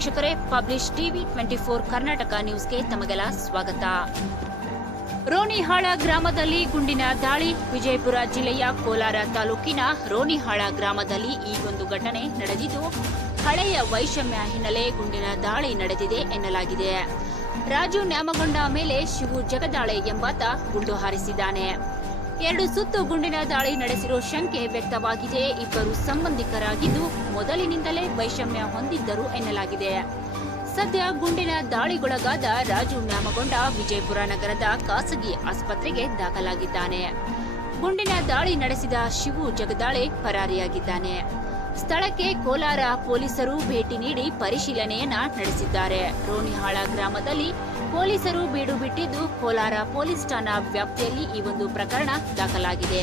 ವೀಕ್ಷಕರೇ, publish TV 24 Karnataka ನ್ಯೂಸ್ಗೆ ತಮಗೆಲ್ಲ ಸ್ವಾಗತ. ರೋಣಿಹಾಳ ಗ್ರಾಮದಲ್ಲಿ ಗುಂಡಿನ ದಾಳಿ. ವಿಜಯಪುರ ಜಿಲ್ಲೆಯ ಕೋಲಾರ ತಾಲೂಕಿನ ರೋಣಿಹಾಳ ಗ್ರಾಮದಲ್ಲಿ ಈ ಒಂದು ಘಟನೆ ನಡೆದಿದ್ದು, ಹಳೆಯ ವೈಷಮ್ಯ ಹಿನ್ನೆಲೆ ಗುಂಡಿನ ದಾಳಿ ನಡೆದಿದೆ ಎನ್ನಲಾಗಿದೆ. ರಾಜು ನ್ಯಾಮಗೊಂಡ ಮೇಲೆ ಶಿವು ಜಗದಾಳೆ ಎಂಬಾತ ಗುಂಡು ಹಾರಿಸಿದ್ದಾನೆ. 2 ಸುತ್ತು ಗುಂಡಿನ ದಾಳಿ ನಡೆಸಿರೋ ಶಂಕೆ ವ್ಯಕ್ತವಾಗಿದೆ. ಇಬ್ಬರು ಸಂಬಂಧಿಕರಾಗಿದ್ದು ಮೊದಲಿನಿಂದಲೇ ವೈಷಮ್ಯ ಹೊಂದಿದ್ದರು ಎನ್ನಲಾಗಿದೆ. ಸದ್ಯ ಗುಂಡಿನ ದಾಳಿಗೊಳಗಾದ ರಾಜು ನ್ಯಾಮಗೊಂಡ ವಿಜಯಪುರ ನಗರದ ಖಾಸಗಿ ಆಸ್ಪತ್ರೆಗೆ ದಾಖಲಾಗಿದ್ದಾನೆ. ಗುಂಡಿನ ದಾಳಿ ನಡೆಸಿದ ಶಿವು ಜಗದಾಳೆ ಪರಾರಿಯಾಗಿದ್ದಾನೆ. ಸ್ಥಳಕ್ಕೆ ಕೋಲಾರ ಪೊಲೀಸರು ಭೇಟಿ ನೀಡಿ ಪರಿಶೀಲನೆಯನ್ನ ನಡೆಸಿದ್ದಾರೆ. ರೋಣಿಹಾಳ ಗ್ರಾಮದಲ್ಲಿ ಪೊಲೀಸರು ಬೀಡು ಬಿಟ್ಟಿದ್ದು, ಕೋಲಾರ ಪೊಲೀಸ್ ಠಾಣಾ ವ್ಯಾಪ್ತಿಯಲ್ಲಿ ಈ ಒಂದು ಪ್ರಕರಣ ದಾಖಲಾಗಿದೆ.